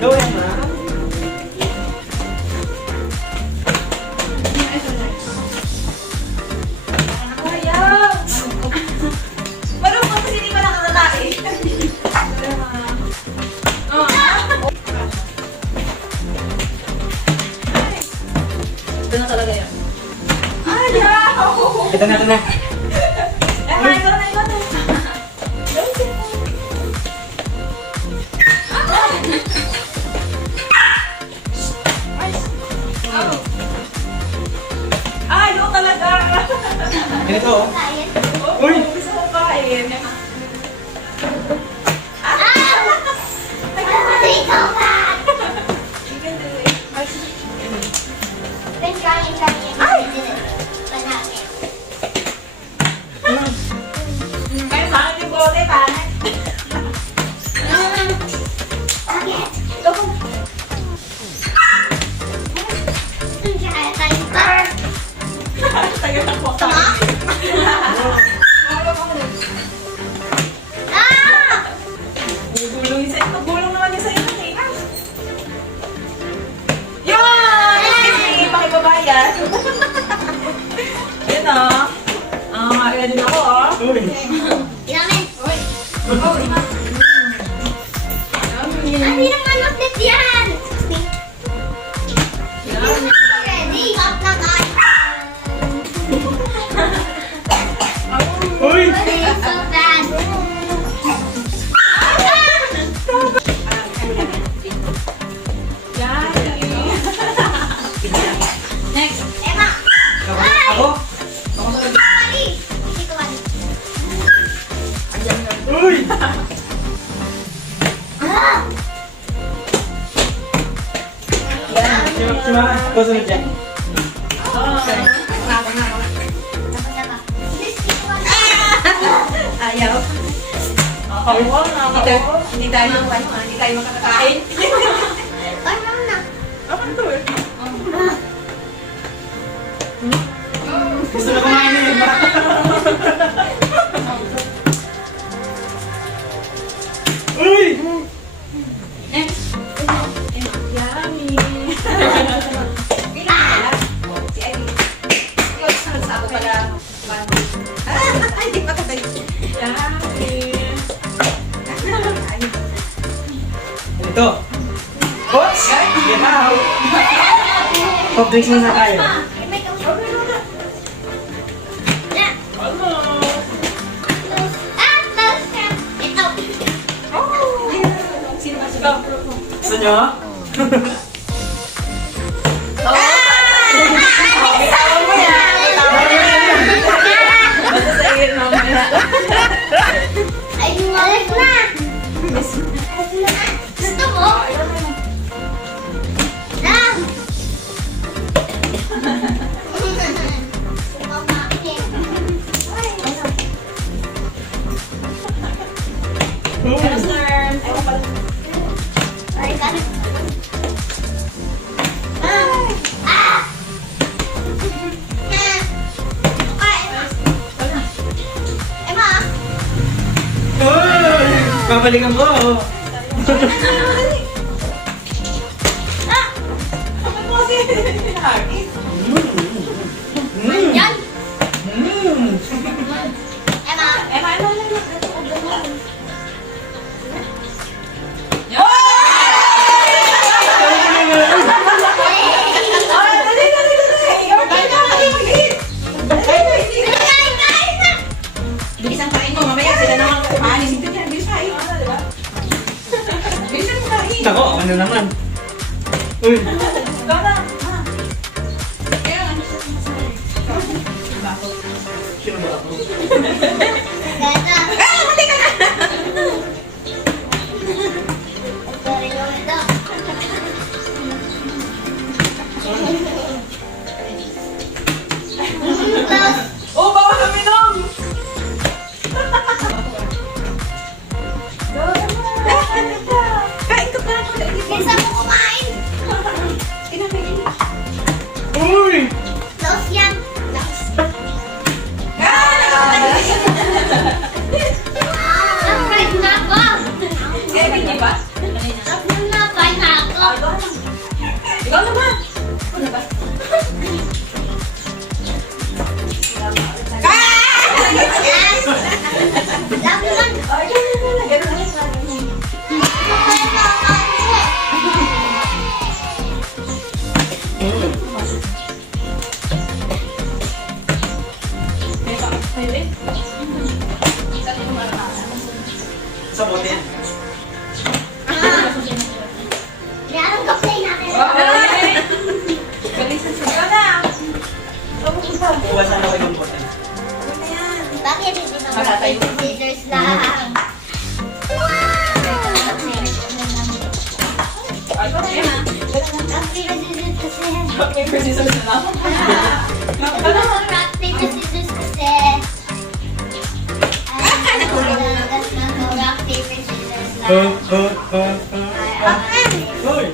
Go yan, ma. Ito na talaga yan. Ito na, ito na. Ayaw talaga! Ganito, oh. Uy! Gusto ko kain. Kayo bakit yung bote, pangit? Tayo na po tayo. Gulong isa ito. Gulong naman yung sa'yo. Yun! Sige, pakibabayan. Yun o. Makakila din ako o. Uy! Hindi naman magnet yan! Ready? Up na tayo! Uy! It's so bad! Next. Emma! Ako? Wali! Dito, Wali. Uy! Si ma. Susunod dyan. Ayaw. Oo, hindi tayo makakakain. Ay, ma'am na. Gusto na kumain na yun, ma. Uy! Yummy. Ay, di pa tatay. Yummy. Ito. Oops! Genau! Pop drinks muna tayo. May kausap. Yeah. Close ka. Ito. Sino ba siya? Gusto nyo? Bitawan mo yan. Bitawan mo yan. Basta sa iyo mamaya. Ay, bumalik na. Gusto mo? Lang. Yes, learn. Ay, pala. Ay, ganun. Ah! Emma. Uy! Babalikan ko. Ah! Ano mo kasi? Yan. Mm. Emma. Emma, ano? Bilisan kain mo, mamaya sila naman kumain. Ito niya, bilis kain. Bilisan mo kain. Nako, ano naman? Uy! Ikaw na. Kaya ano siya Sino ba ako? Gata. mati ka na. Sorry, yung ito. Close. Oh, bawal na minom. Kain ka pa. Bilisan mo kumain. Uy! Close yan. Close. Ah! Sa bote yan. Meron ka play natin. Iwasan na ko yung bote. Bakit hindi na rock, paper, scissors lang? Rock, paper, scissors kasi. Rock, paper, scissors kasi. Rock, paper, scissors lang. Hoy!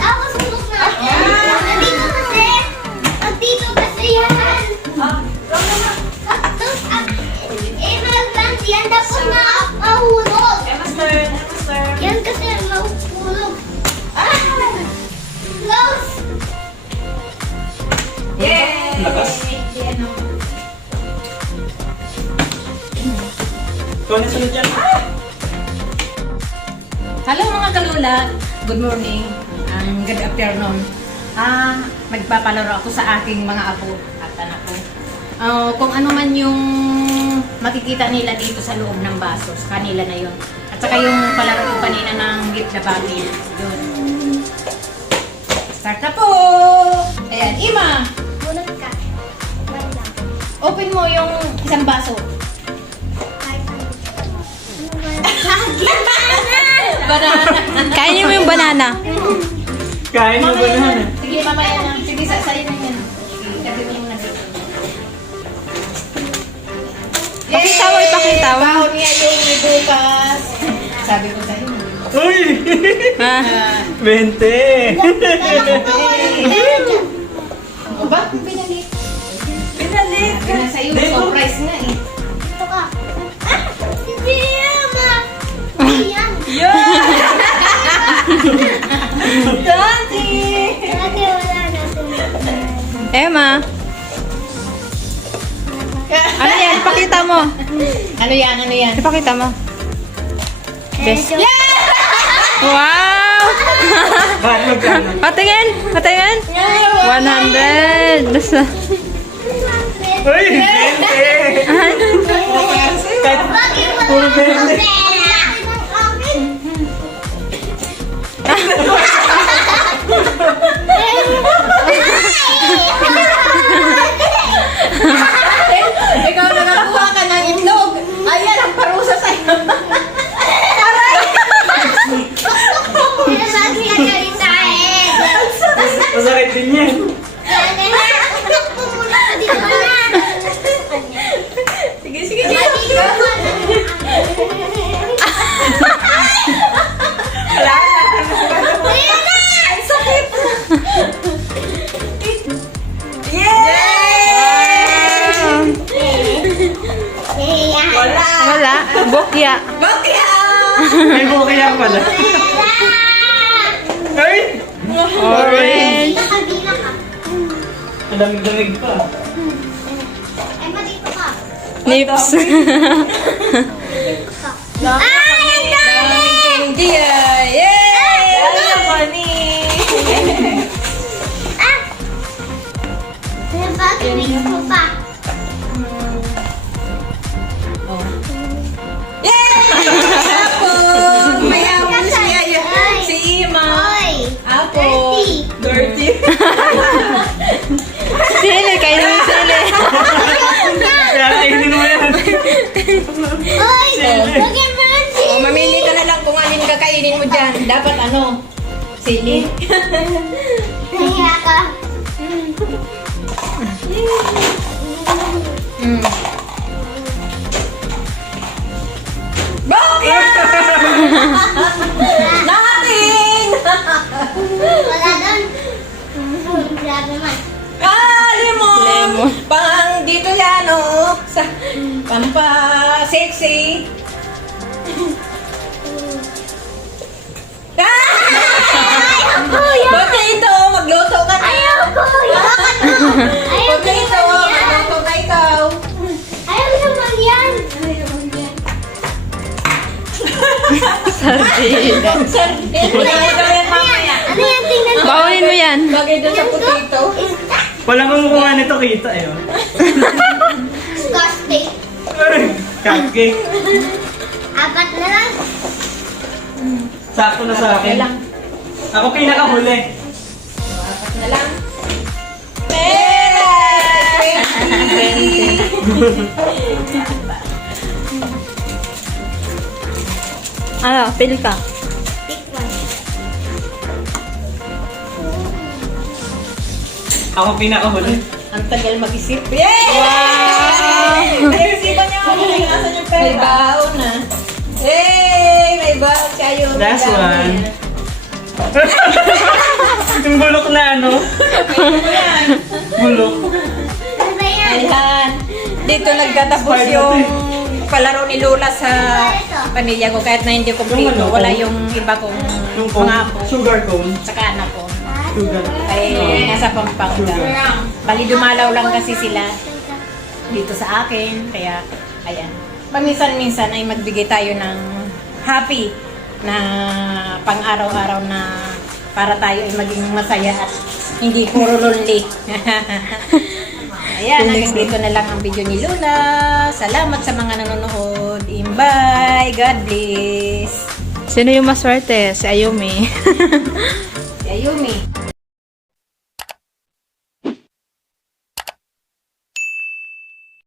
Tapos hulog natin. Nandito kasi yan. Tapos, malband yan. Tapos mahulog. Yan kasi mahulog. Close. Lakas. Ikaw na sunod dyan. Hello mga kalula, good morning, good afternoon. Magpapalaro ako sa aking mga apo at anak ko. Kung ano man yung makikita nila dito sa loob ng baso, sa kanila na yun. At saka yung palaro ko kanina ng gitna bagay, yun. Start na po! Ayan, Ima, Bunot ka. Wait lang. open mo yung isang baso. Banana. Kainin mo yung banana. Kain mo ba na? Sige, mamaya na. Sige, sasayin na yan. Sabi mo muna dito. Pakita mo, ipakita mo. Baon niya yung bukas. Sabi ko sa'yo. Uy! Ha? 20! O, ba't mo pinalit? Pinalit? Sabi na sa'yo, surprise nga eh. Ito ka. Hindi ma. Hindi yan. Dati! Dati wala na Emma. Ano yan? Ipakita mo. Ano yan? Ano yan? Ipakita mo. Best. Yeah! Wow! Bakit magkano? Patingin! Patingin! 100! Basta. Uy! 20! Kahit Bakit puro wala 20. pera? Ikaw nakakuha ka ng itlog. Ayan ang parusa sa'yo. Masakit din yan. Sige, sige, Ang sakit. Wala. Bokya. Bakya! May bukaya pala. Ay! Orange. Ang lamig-lamig pa. Nips. Daming candy ah! Yay! Alam mo ni! Yay! Apple! May apple siya. Si Ima. Apple. Dirty. Sili. Kainin mo yung sili. Kaya kainin mo yan. O, mamili ka na lang kung alin kakainin mo dyan. Dapat ano? Sili. Bakit? Nakating! Wala doon. Grabe man. Ah, lemon! Lemon. Pang dito yan, oh. Sa, pang sexy. Potato, magluto ka na. Ayoko Potato, magluto ka ikaw. naman yan. Sardina. Wala mo daw yan mamaya. Ano yan? Tingnan mo. Bawalin mo yan. Bagay doon sa potato. Walang kumukuha nito kita eh. Oh. Disgusting. Ay, cupcake. 4 na lang. Sakto na sa akin. lang. Ako pinakahuli. Apat na lang. Hey! 20. Ano, pil ka. Pick one. Ako pinakahuli. Ang tagal mag-isip. Yay! Naisipan niya ako kung nasan yung pera. May baon na. Yay! May baon kayo. May Last baon one. na. Yung bulok na ano? Bulok. Ano ba yan? Ayan. Dito nagtatapos Spider yung thing. palaro ni Lola sa pamilya ko. Kahit na hindi kompleto, Yung ano, wala kung- yung iba kong Yung mga apo. sugar cone. Saka anak ko. Sugar. Ay, nasa Pampanga. Sugar. Bali dumalaw lang kasi sila dito sa akin. Kaya, ayan. Paminsan-minsan ay magbigay tayo ng happy na pang-araw-araw na para tayo ay maging masaya at hindi puro lonely. Ayan, hanggang dito na lang ang video ni Lola. Salamat sa mga nanonood. Bye! God bless! Sino yung maswerte? Si Ayumi. Si Ayumi.